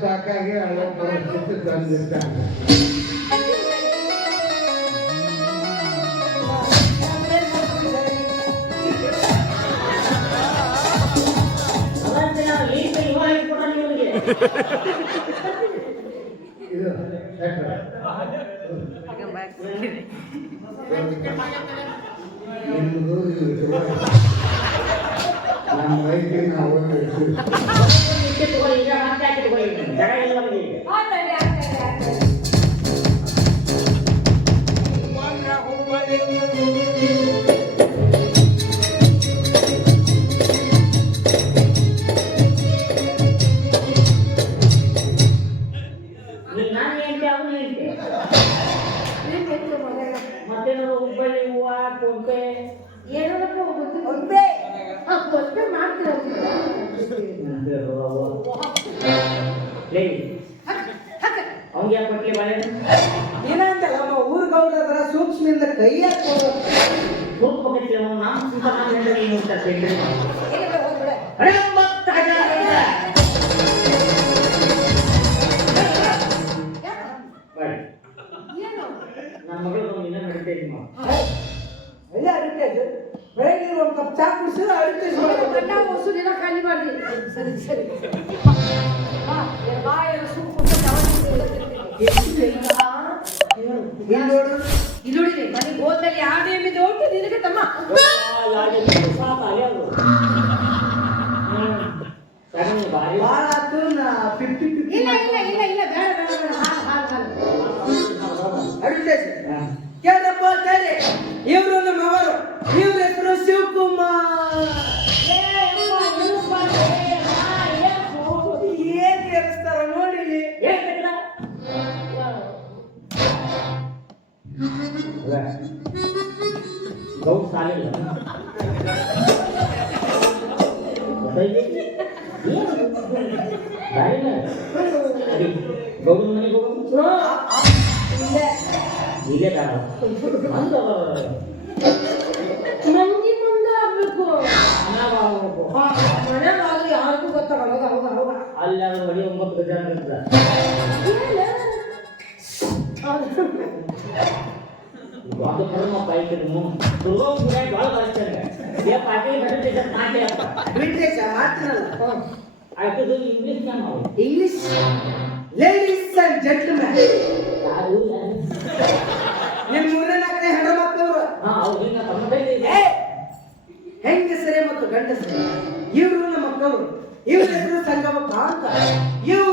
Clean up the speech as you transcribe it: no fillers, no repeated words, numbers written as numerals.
ಸಾಕಾಗಿ ಅಳೋ ಪರಿಸ್ಥಿತಿ ತಂದಿರ್ತಾರೆ. ಇದು ನಮ್ಮ ವೈದ್ಯ ನಾವು ಹುಬ್ಬಳ್ಳಿ ಹೂವ ಕೊಂಪೆ ಏನಪ್ಪ ಒಂದೇ ಕೊಟ್ಟೆ ಮಾಡ್ತೀರ ಅವ್ಗೆ ಕೊಟ್ಲಿ ಬಳೆ ಏನಂತಲ್ಲ ಊರ್ ಗೌಡ್ರ ಸೂಕ್ಷ್ಮದಿಂದ ಕೈ ಹಾಕೋದು ಹೋಗ್ಬೇಕೈತಿ ನಾವು ಸುಂದರ ಏನು ಅಂತ ಹೇಳ್ರಿ ನಮ್ಮ ಮಗಳು ಇನ್ನೂ ನಡೀತಾ ಇದ್ದೀನಿ ಎಲ್ಲ ಅಡಿಕೆ ಬೆಳಗ್ಗೆ ಒಂದು ಕಪ್ ಚಾ ಕುಡಿಸಿದ್ರೆ ಅಡಿಕೆ ಗಂಡ ಹೊಸೂರಿನ ಖಾಲಿ ಮಾಡಿ ಸರಿ ಸರಿ ಬಾಯ ಸೂಪ್ ಇಲ್ಲೋಡಿ ಮನೆಗೆ ಹೋದಲ್ಲಿ ಆ ನೇಮಿದೆ ಒಟ್ಟು ನಿನಗೆ ತಮ್ಮ ಭಾಳ ಆತು 50-50 ಇಲ್ಲ ಇಲ್ಲ ಇಲ್ಲ ಇಲ್ಲ ಬೇಡ ಬೇಡ ಬೇಡ ಹಾಲು ಅಡಿಕೆ ಕೇಳಪ್ಪ ಕೇಳಿ ಇವರು ನಮ್ಮ ಅವರು ಇವ್ರ ಹೆಸರು ಶಿವಕುಮಾರ್ ಏನ್ ಕೇಳಿಸ್ತಾರ ನೋಡಿಲಿ ಗೌ ಸಾಲಿಲ್ಲ ಗೌಡ ಮನೆಗೆ ಹೋಗೋದು ಇಲ್ಲೇ ಬೇಡ ಮಂದಿ ಮುಂದೆ ಆಗ್ಬೇಕು ಮನೆಗಾದ್ರೆ ಯಾರಿಗೂ ಗೊತ್ತಾಗಲ್ಲ ಹೌದಾ ಹೌದಾ ಅಲ್ಲಿ ಅವ್ರ ಮಡಿ 9 ಗಜ ಇರ್ತದ ಒಂದು ಕರ್ಮ ಪಾಯ್ತಿದ್ನು ದುರ್ಗಾ ಪೂಜೆ ಭಾಳ ಬರ್ತಾರೆ ಏ ಪಾಟಿ ಬರ್ತೈತೆ ಮಾತೆ ಅಪ್ಪ ಬಿಟ್ರೇಶ ಮಾತನಲ್ಲ ಆಯ್ತು ಇಂಗ್ಲಿಷ್ ನಾವು ಇಂಗ್ಲಿಷ್ ಲೇಡೀಸ್ ಅಂಡ್ ಜೆಂಟಲ್ಮೆನ್ ಯಾರು ನಿಮ್ಮ ಮೂರನೇ ಹೆಣ್ಣು ಮಕ್ಕಳು ಅವ್ರಿಗೆ ತಮ್ಮದೇ ಹೆಂಗಸರೇ ಮತ್ತು ಗಂಡಸರೇ ಇವರು ನಮ್ಮ ಮಕ್ಕಳು ಇವ್ರ ಹೆಸರು ಸಂಗಮಪ್ಪ ಅಂತ ಇವರು